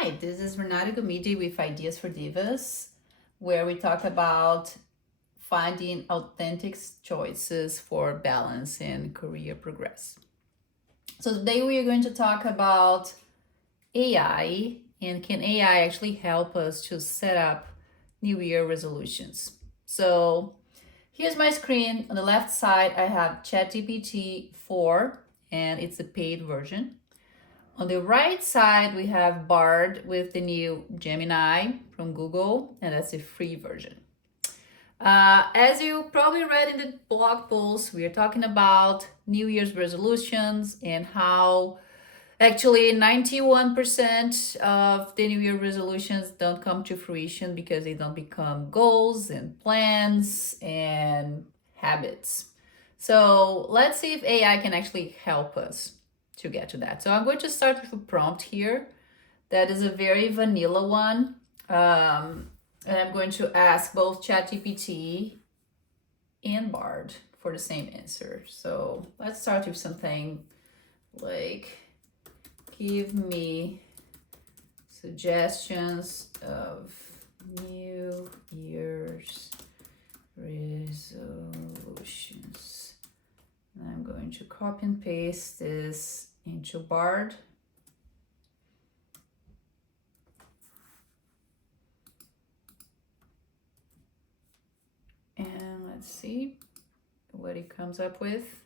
Hi, this is Renata Gomidi with Ideas for Divas, where we talk about finding authentic choices for balance and career progress. So today we are going to talk about AI and can AI actually help us to set up New Year resolutions. So here's my screen. On the left side, I have ChatGPT 4 and it's a paid version. On the right side, we have Bard with the new Gemini from Google, and that's the free version. As you probably read in the blog post, we are talking about New Year's resolutions and how actually 91% of the New Year resolutions don't come to fruition because they don't become goals and plans and habits. So let's see if AI can actually help us to get to that. So I'm going to start with a prompt here. That is a very vanilla one. And I'm going to ask both ChatGPT and Bard for the same answer. So let's start with something like, give me suggestions of New Year's resolutions. And I'm going to copy and paste this into Bard. And let's see what it comes up with.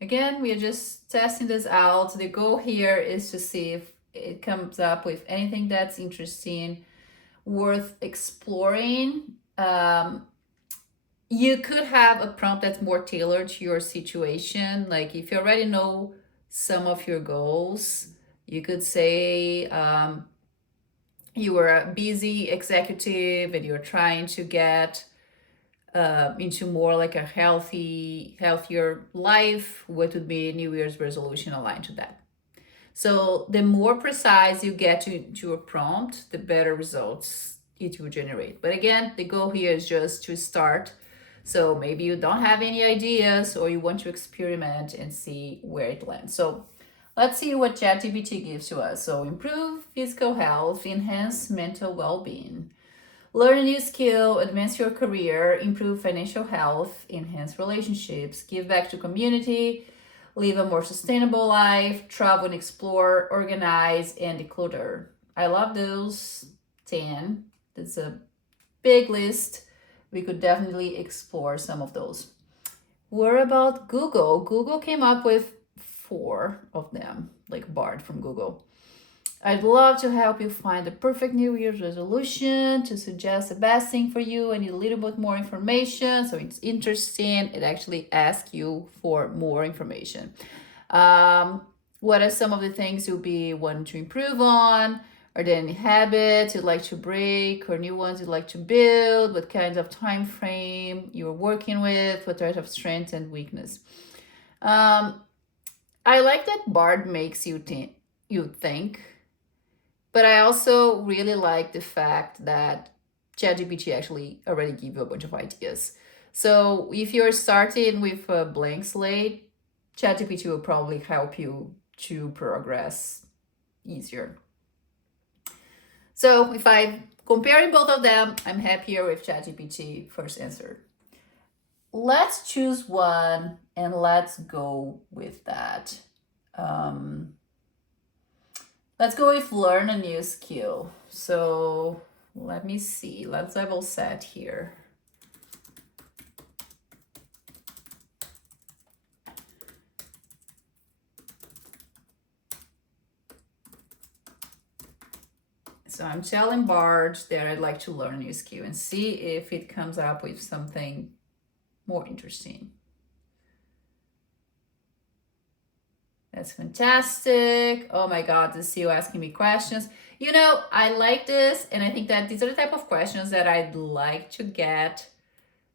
Again, we are just testing this out. The goal here is to see if it comes up with anything that's interesting, worth exploring. You could have a prompt that's more tailored to your situation. Like if you already know some of your goals, you could say you are a busy executive and you're trying to get into more like a healthier life. What would be a New Year's resolution aligned to that? So the more precise you get to a prompt, the better results it will generate. But again, the goal here is just to start. So maybe you don't have any ideas or you want to experiment and see where it lands. So let's see what ChatGPT gives to us. So improve physical health, enhance mental well-being, learn a new skill, advance your career, improve financial health, enhance relationships, give back to community, live a more sustainable life, travel and explore, organize, and declutter. I love those 10. That's a big list. We could definitely explore some of those. What about Google? Google came up with 4 of them, like Bard from Google. I'd love to help you find the perfect New Year's resolution, to suggest the best thing for you. I need a little bit more information. So it's interesting. It actually asks you for more information. What are some of the things you'll be wanting to improve on? Are there any habits you'd like to break or new ones you'd like to build? What kinds of time frame you're working with? What type of strength and weakness? I like that Bard makes you think, but I also really like the fact that ChatGPT actually already give you a bunch of ideas. So if you're starting with a blank slate, ChatGPT will probably help you to progress easier. So if I'm comparing both of them, I'm happier with ChatGPT first answer. Let's choose one and let's go with that. Let's go with learn a new skill. So let me see. Let's level set here. So I'm telling Bard that I'd like to learn a new skill and see if it comes up with something more interesting. That's fantastic. Oh my God, this CEO asking me questions. You know, I like this, and I think that these are the type of questions that I'd like to get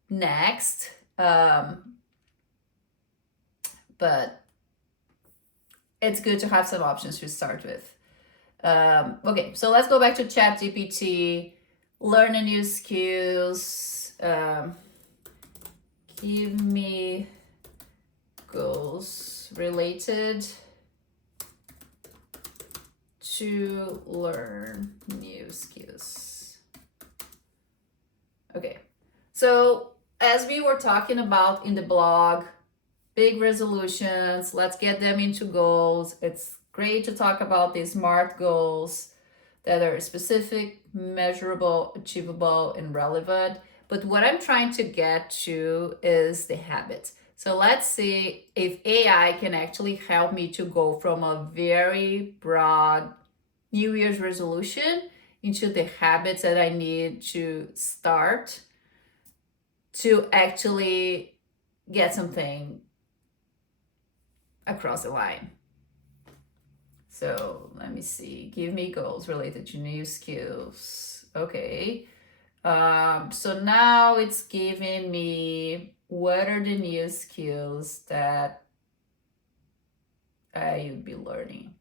next. But it's good to have some options to start with. Okay, so let's go back to ChatGPT. Learn a new skills. Give me goals related to learn new skills. Okay, so as we were talking about in the blog, big resolutions, let's get them into goals. It's great to talk about these SMART goals that are specific, measurable, achievable, and relevant. But what I'm trying to get to is the habits. So let's see if AI can actually help me to go from a very broad New Year's resolution into the habits that I need to start to actually get something across the line. So let me see. Give me goals related to new skills. Okay. So now it's giving me what are the new skills that I would be learning.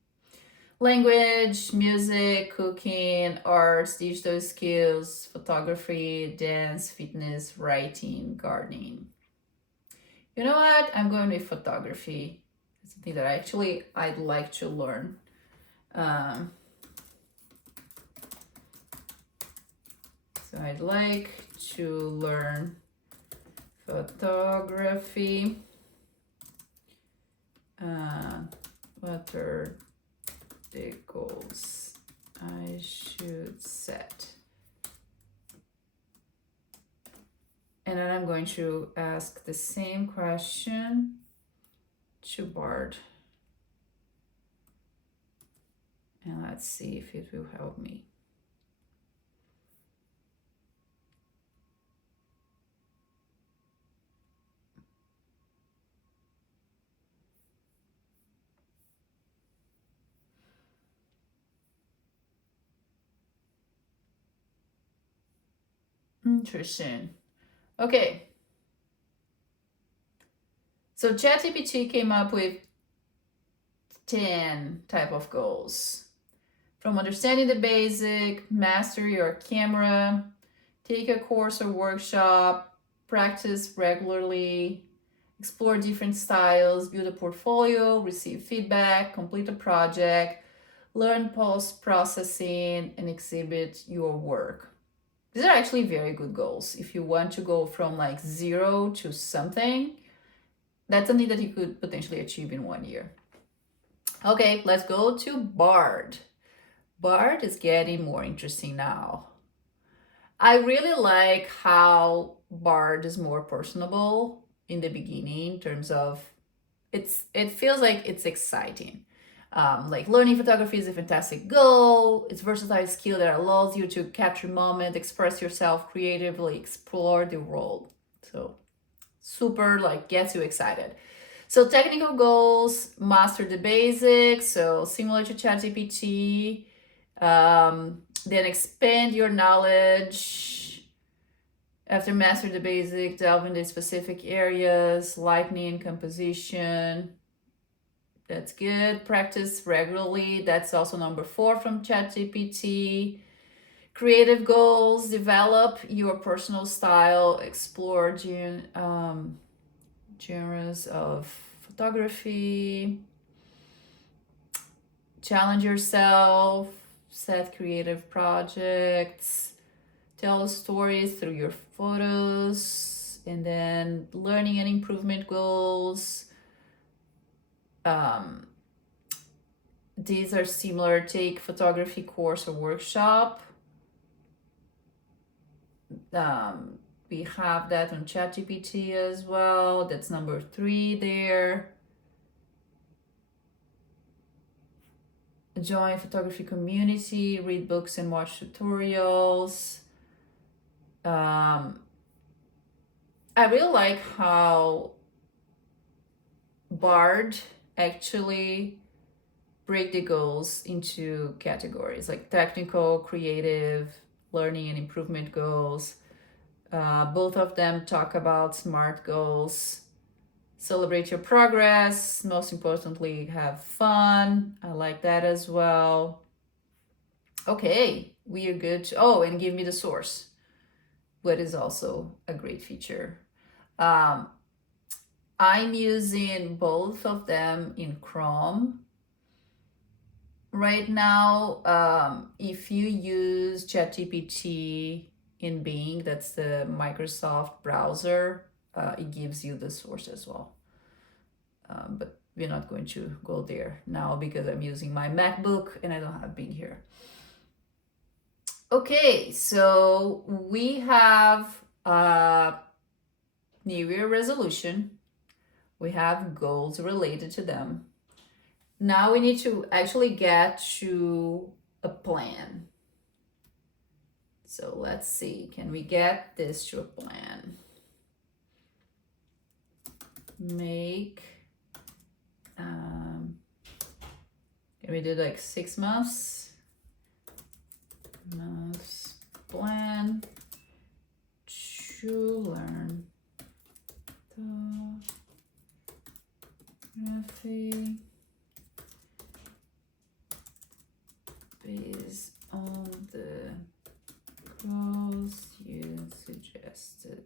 Language, music, cooking, arts, digital skills, photography, dance, fitness, writing, gardening. You know what? I'm going with photography. It's something that I'd like to learn. So I'd like to learn photography. What are the goals I should set? And then I'm going to ask the same question to Bard. And let's see if it will help me. Interesting. Okay. So ChatGPT came up with 10 type of goals. From understanding the basic, master your camera, take a course or workshop, practice regularly, explore different styles, build a portfolio, receive feedback, complete a project, learn post-processing, and exhibit your work. These are actually very good goals. If you want to go from like 0 to something, that's something that you could potentially achieve in 1 year. Okay, let's go to Bard. Bard is getting more interesting now. I really like how Bard is more personable in the beginning in terms of it feels like it's exciting. Like learning photography is a fantastic goal. It's a versatile skill that allows you to capture moment, express yourself creatively, explore the world. So super like gets you excited. So technical goals, master the basics. So similar to ChatGPT. Then expand your knowledge. After master the basic, delve into specific areas, lighting and composition. That's good. Practice regularly. That's also number 4 from ChatGPT. Creative goals, develop your personal style, explore genres of photography, challenge yourself, set creative projects, tell stories through your photos, and then learning and improvement goals. These are similar. Take photography course or workshop. We have that on ChatGPT as well. That's number 3 there. Join photography community, read books and watch tutorials. I really like how Bard actually break the goals into categories like technical, creative, learning and improvement goals. Both of them talk about SMART goals. Celebrate your progress. Most importantly, have fun. I like that as well. Okay, we are good. And give me the source, what is also a great feature. I'm using both of them in Chrome Right now, if you use ChatGPT in Bing, that's the Microsoft browser, it gives you the source as well. But we're not going to go there now because I'm using my MacBook and I don't have Bing here. Okay, so we have a New Year resolution. We have goals related to them. Now we need to actually get to a plan. So let's see, can we get this to a plan? Make, can we do like 6 months? Months plan to learn photography based on the goals you suggested.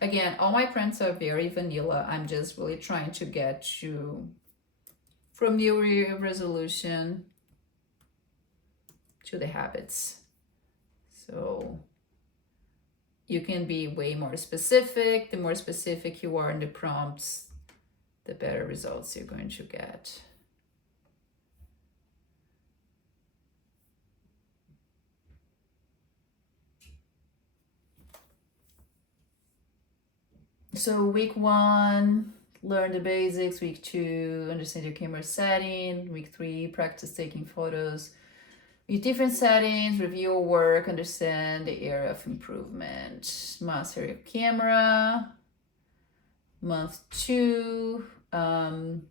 Again, all my prints are very vanilla. I'm just really trying to get to from New Year resolution to the habits. So you can be way more specific. The more specific you are in the prompts, the better results you're going to get. So week 1, learn the basics. Week 2, understand your camera setting. Week 3, practice taking photos with different settings, review your work, understand the area of improvement, master your camera. Month 2, and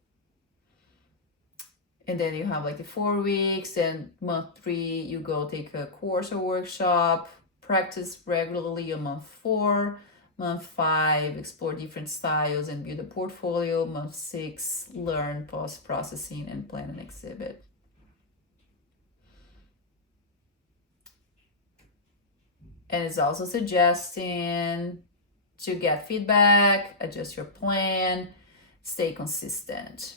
then you have like the 4 weeks, and month 3 you go take a course or workshop, practice regularly on month 4. Month 5, explore different styles and build a portfolio. Month 6, learn post-processing and plan an exhibit. And it's also suggesting to get feedback, adjust your plan, stay consistent.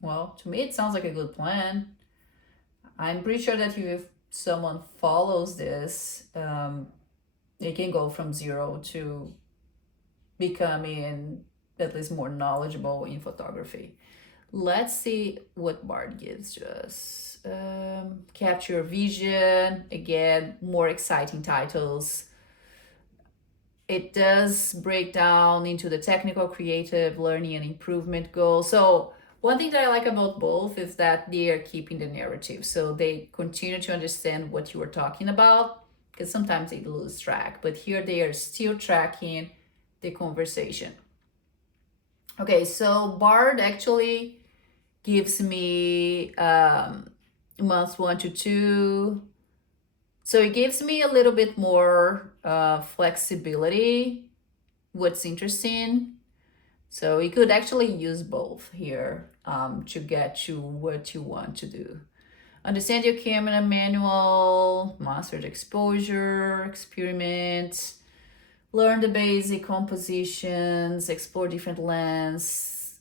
Well, to me, it sounds like a good plan. I'm pretty sure that if someone follows this, it can go from 0 to becoming at least more knowledgeable in photography. Let's see what Bard gives to us. Capture vision. Again, more exciting titles. It does break down into the technical, creative, learning, and improvement goals. So one thing that I like about both is that they are keeping the narrative. So they continue to understand what you are talking about, because sometimes they lose track. But here they are still tracking the conversation. Okay, so Bard actually gives me months 1 to 2. So it gives me a little bit more flexibility, what's interesting. So you could actually use both here to get to what you want to do. Understand your camera manual, master the exposure, experiment, learn the basic compositions, explore different lens,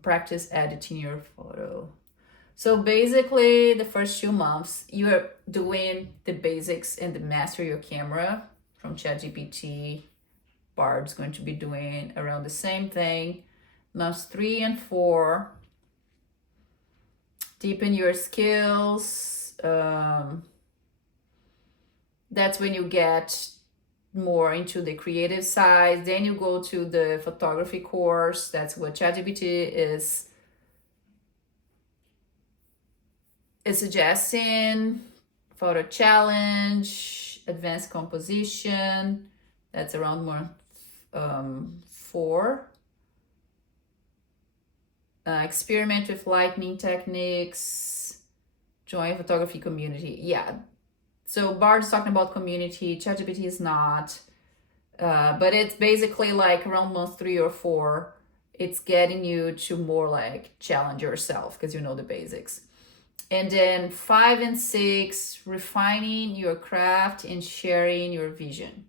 practice editing your photo. So basically, the first 2 months, you're doing the basics and the master your camera from ChatGPT. Bard's going to be doing around the same thing. Months 3 and 4, deepen your skills. That's when you get more into the creative side. Then you go to the photography course. That's what ChatGPT is suggesting. Photo challenge, advanced composition. That's around month 4. Experiment with lighting techniques. Join photography community. Yeah. So Bard's talking about community. ChatGPT is not. But it's basically like around month 3 or 4. It's getting you to more like challenge yourself because you know the basics. And then 5 and 6, refining your craft and sharing your vision.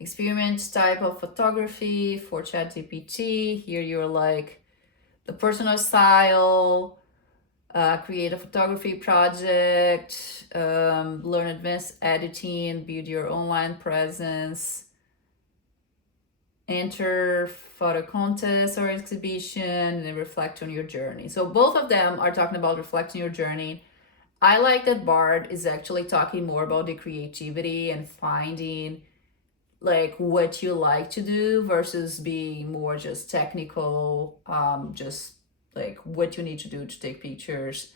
Experiment type of photography for ChatGPT. Here you're like the personal style, create a photography project, learn advanced editing, build your online presence, enter photo contest or exhibition, and then reflect on your journey. So both of them are talking about reflecting your journey. I like that Bard is actually talking more about the creativity and finding like what you like to do versus being more just technical, just like what you need to do to take pictures.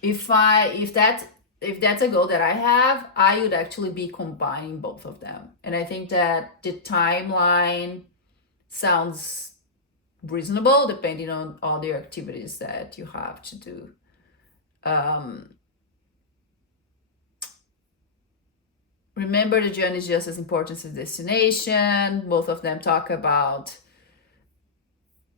If that's a goal that I have, I would actually be combining both of them. And I think that the timeline sounds reasonable depending on all the activities that you have to do. Remember, the journey is just as important as the destination. Both of them talk about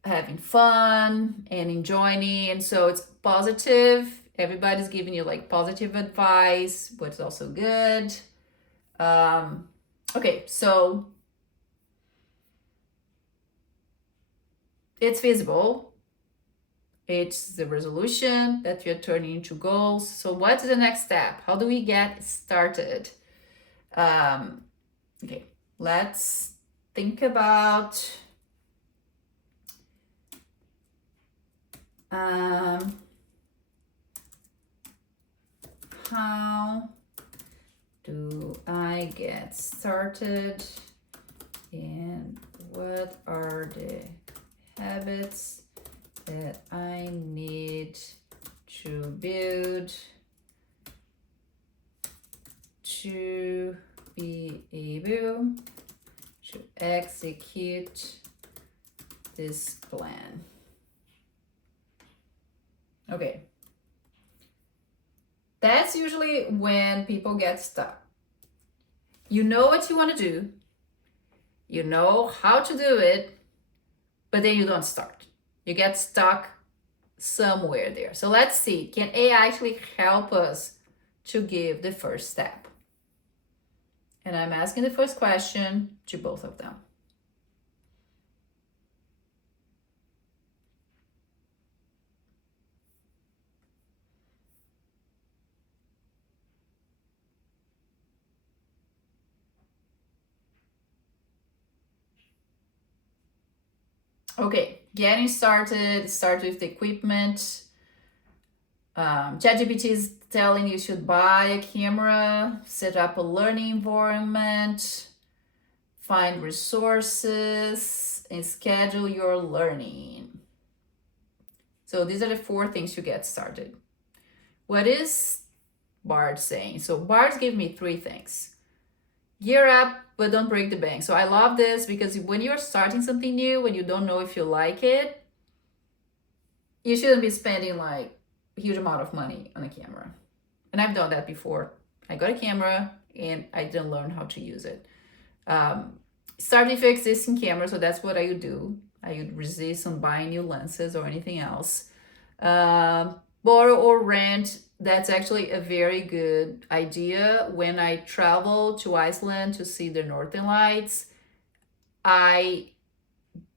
having fun and enjoying, and so it's positive. Everybody's giving you like positive advice, but it's also good. Okay, so it's feasible. It's the resolution that you're turning into goals. So what's the next step? How do we get started? Okay, let's think about how do I get started and what are the habits that I need to build to be able to execute this plan. Okay. That's usually when people get stuck. You know what you want to do, you know how to do it, but then you don't start. You get stuck somewhere there. So let's see, can AI actually help us to give the first step? And I'm asking the first question to both of them. Okay, getting started, start with the equipment. ChatGPT is telling you should buy a camera, set up a learning environment, find resources, and schedule your learning. So these are the 4 things to get started. What is Bard saying? So Bard's giving me 3 things. Gear up, but don't break the bank. So I love this because when you're starting something new, when you don't know if you like it, you shouldn't be spending like a huge amount of money on a camera. And I've done that before. I got a camera and I didn't learn how to use it. Start with your existing camera, so that's what I would do. I would resist on buying new lenses or anything else. Borrow or rent, that's actually a very good idea. When I travel to Iceland to see the Northern Lights, I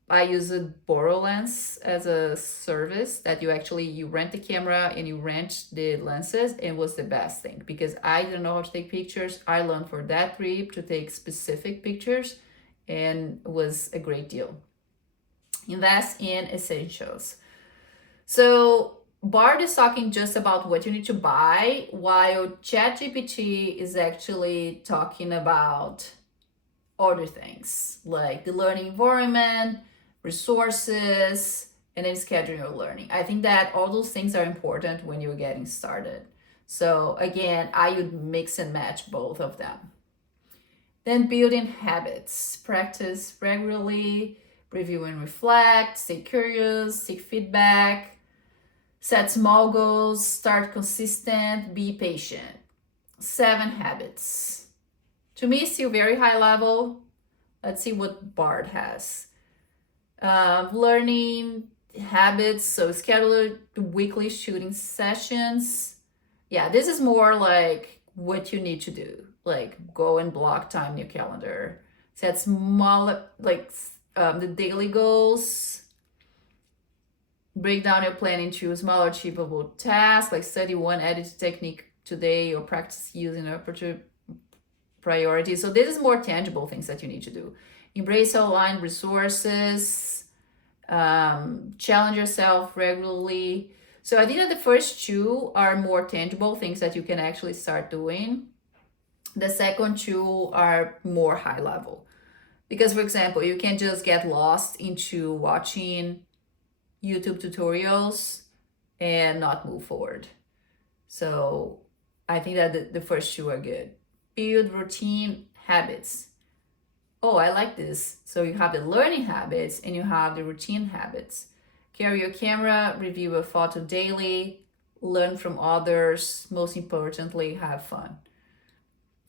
use a borrow lens as a service that you rent the camera and you rent the lenses, and it was the best thing because I didn't know how to take pictures. I learned for that trip to take specific pictures, and it was a great deal. Invest in essentials. So Bard is talking just about what you need to buy, while ChatGPT is actually talking about other things like the learning environment, resources, and then scheduling your learning. I think that all those things are important when you're getting started. So again, I would mix and match both of them. Then building habits, practice regularly, review and reflect, stay curious, seek feedback, set small goals, start consistent, be patient. 7 habits. To me, still very high level. Let's see what Bard has. Learning habits, so schedule weekly shooting sessions. Yeah, this is more like what you need to do. like go and block time in your calendar. Set small, like the daily goals. Break down your plan into smaller, achievable tasks, like study one editing technique today or practice using a particular priority. So this is more tangible things that you need to do. Embrace online resources, challenge yourself regularly. So I think that the first two are more tangible things that you can actually start doing. The second two are more high level. Because, for example, you can just get lost into watching YouTube tutorials and not move forward. So I think that the first two are good. Build routine habits. Oh, I like this. So you have the learning habits and you have the routine habits. Carry your camera, review a photo daily, learn from others, most importantly, have fun.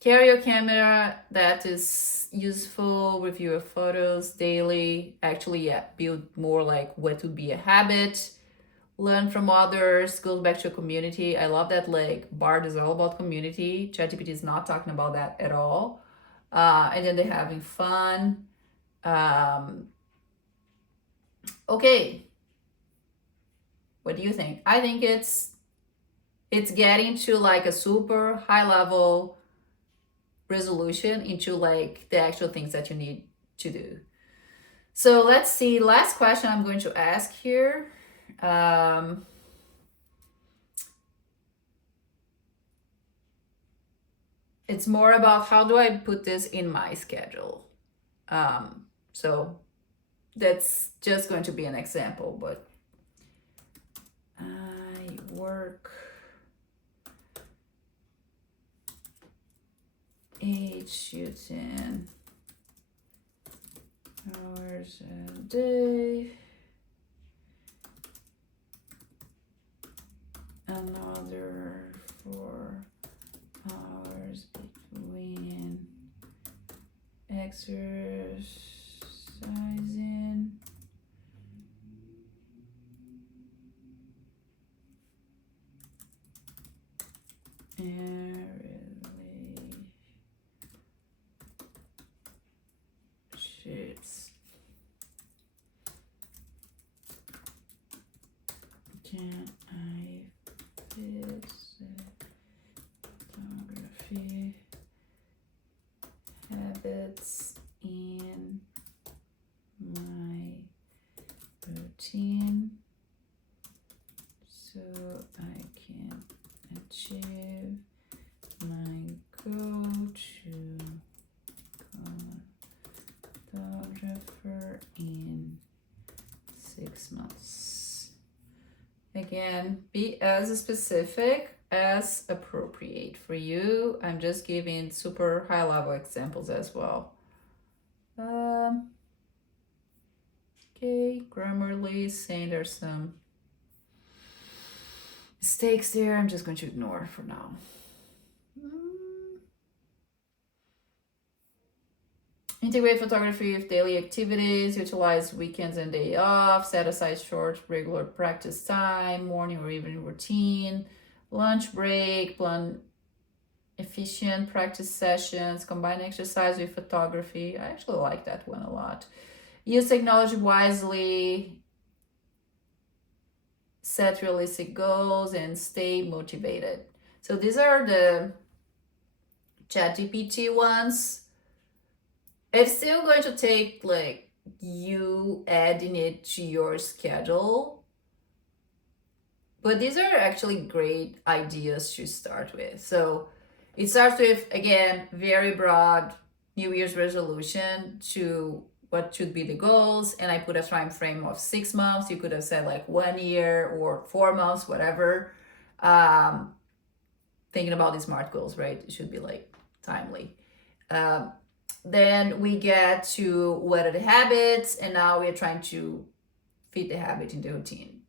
Carry your camera, that is useful, review your photos daily. Actually, yeah, build more like what would be a habit. Learn from others, goes back to a community. I love that like Bard is all about community. ChatGPT is not talking about that at all. And then they're having fun. Okay, what do you think? I think it's getting to like a super high level resolution into like the actual things that you need to do. So let's see, last question I'm going to ask here. It's more about how do I put this in my schedule. So that's just going to be an example, but I work 8 to 10 hours a day. Another 4 hours between exercising. And relationships. Can I fit photography habits in my routine so I can achieve my goal to photographer in 6 months? Again, be as specific as appropriate for you. I'm just giving super high level examples as well. Okay, Grammarly saying there's some mistakes there. I'm just going to ignore for now. Integrate photography with daily activities, utilize weekends and day off, set aside short regular practice time, morning or evening routine, lunch break, plan efficient practice sessions, combine exercise with photography. I actually like that one a lot. Use technology wisely, set realistic goals, and stay motivated. So these are the ChatGPT ones. It's still going to take like you adding it to your schedule. But these are actually great ideas to start with. So it starts with, again, very broad New Year's resolution to what should be the goals. And I put a time frame of 6 months. You could have said like 1 year or 4 months, whatever. Thinking about the SMART goals, right? It should be like timely. Then we get to what are the habits, and now we're trying to fit the habit in the routine.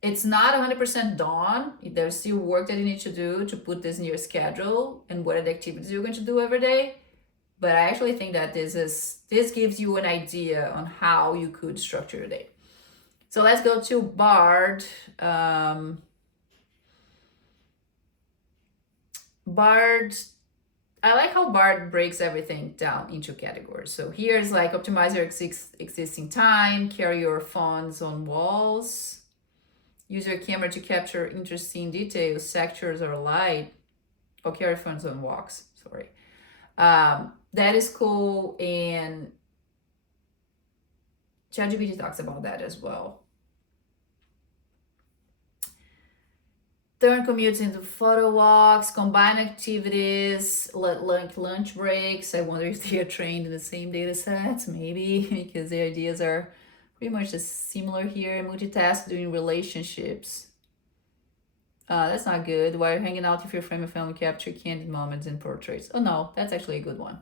It's not 100% done. There's still work that you need to do to put this in your schedule and what are the activities you're going to do every day. But I actually think that this gives you an idea on how you could structure your day. So let's go to Bard. Bard I like how Bard breaks everything down into categories. So here's like optimize your existing time, carry your phones on walls, use your camera to capture interesting details, textures, or light, or carry phones on walks. Sorry. That is cool, and ChatGPT talks about that as well. Turn commutes into photo walks, combine activities, like lunch breaks. I wonder if they are trained in the same data sets, maybe, because the ideas are pretty much similar here. Multitask during relationships. That's not good. While you're hanging out with your friend and family, capture candid moments and portraits. Oh no, that's actually a good one.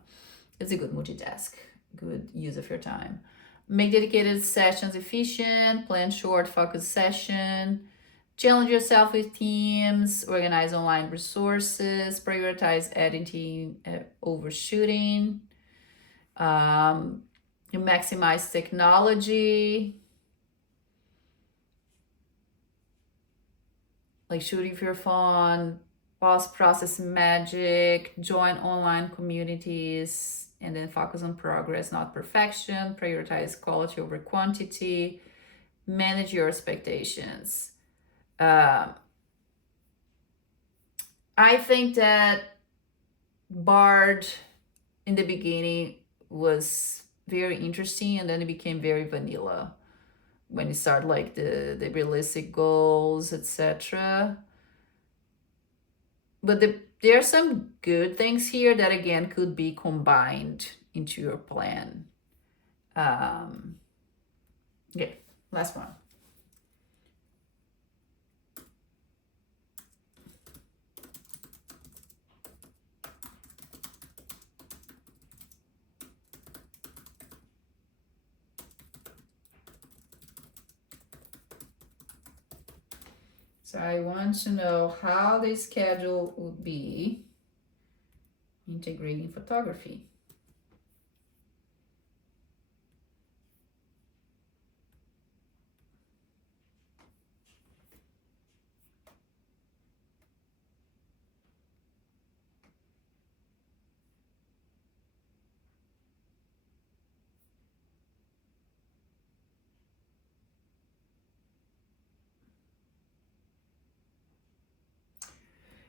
It's a good multitask. Good use of your time. Make dedicated sessions efficient. Plan short, focused session. Challenge yourself with themes, organize online resources, prioritize editing overshooting, you maximize technology, like shooting with your phone, post process magic, join online communities, and then focus on progress, not perfection, prioritize quality over quantity, manage your expectations. I think that Bard in the beginning was very interesting, and then it became very vanilla when you start like the realistic goals, etc. But there are some good things here that again could be combined into your plan. Okay, last one. So I want to know how the schedule would be integrating photography.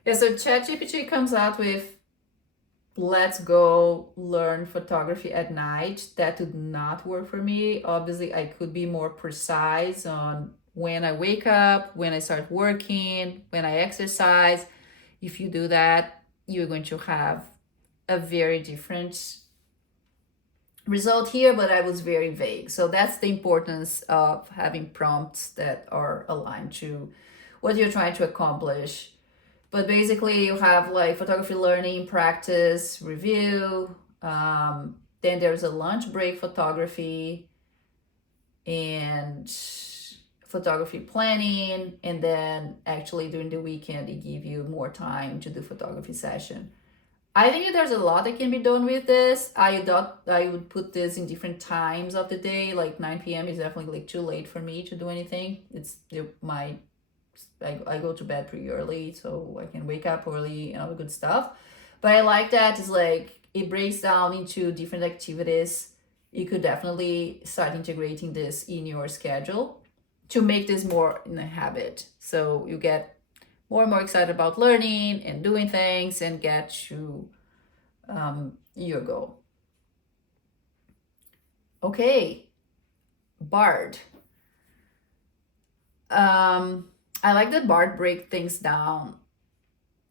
Yeah, so ChatGPT comes out with let's go learn photography at night. That would not work for me. Obviously, I could be more precise on when I wake up, when I start working, when I exercise. If you do that, you're going to have a very different result here, but I was very vague. So that's the importance of having prompts that are aligned to what you're trying to accomplish. But basically, you have like photography learning, practice, review. Then there's a lunch break photography and photography planning. And then actually during the weekend, they give you more time to do photography session. I think there's a lot that can be done with this. I thought I would put this in different times of the day. Like 9 p.m. is definitely like too late for me to do anything. I go to bed pretty early, so I can wake up early and all the good stuff. But I like that it's like it breaks down into different activities. You could definitely start integrating this in your schedule to make this more in a habit. So you get more and more excited about learning and doing things and get to your goal. Okay, Bard. I like that Bard break things down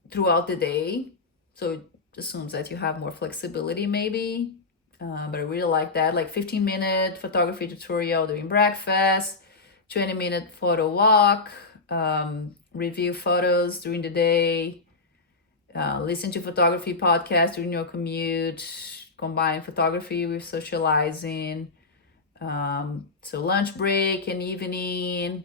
throughout the day. So it assumes that you have more flexibility maybe. But I really like that. Like 15-minute photography tutorial during breakfast, 20-minute photo walk, review photos during the day, listen to photography podcasts during your commute, combine photography with socializing. So lunch break and evening,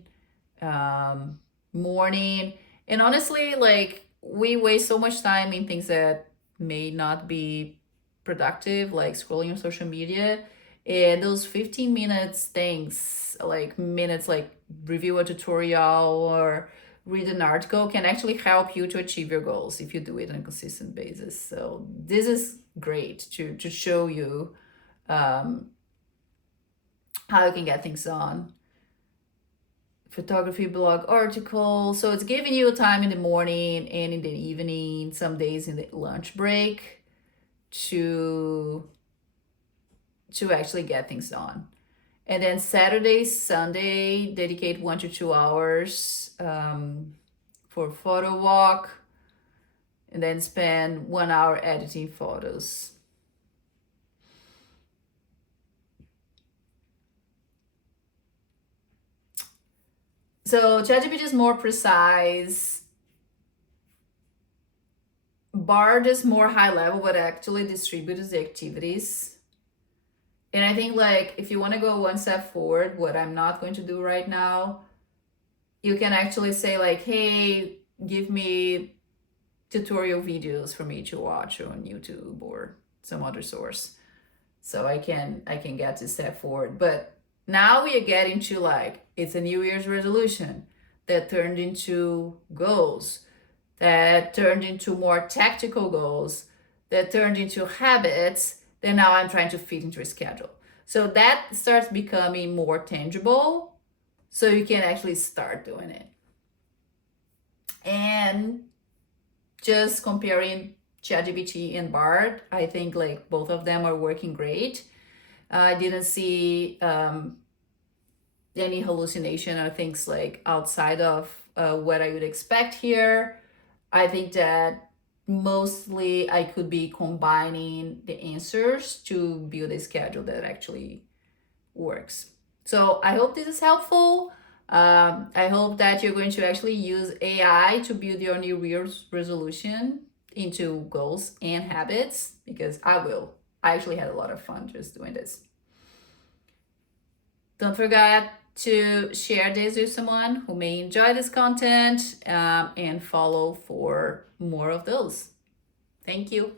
morning. And honestly, like we waste so much time in things that may not be productive, like scrolling on social media. And those 15 minutes things, like minutes, like review a tutorial or read an article can actually help you to achieve your goals if you do it on a consistent basis. So this is great to show you how you can get things done. Photography blog article. So it's giving you time in the morning and in the evening, some days in the lunch break to actually get things done. And then Saturday, Sunday, dedicate 1 to 2 hours for photo walk, and then spend 1 hour editing photos. So ChatGPT is more precise. Bard is more high level, but actually distributes the activities. And I think like if you want to go one step forward, what I'm not going to do right now, you can actually say like, hey, give me tutorial videos for me to watch on YouTube or some other source. So I can get this step forward. But now we are getting to like, it's a New Year's resolution that turned into goals, that turned into more tactical goals, that turned into habits, then now I'm trying to fit into a schedule. So that starts becoming more tangible, so you can actually start doing it. And just comparing ChatGPT and Bard, I think like both of them are working great. I didn't see any hallucination or things like outside of what I would expect here. I think that mostly I could be combining the answers to build a schedule that actually works. So I hope this is helpful. I hope that you're going to actually use AI to build your New Year's resolution into goals and habits, because I will. I actually had a lot of fun just doing this. Don't forget to share this with someone who may enjoy this content, and follow for more of those. Thank you.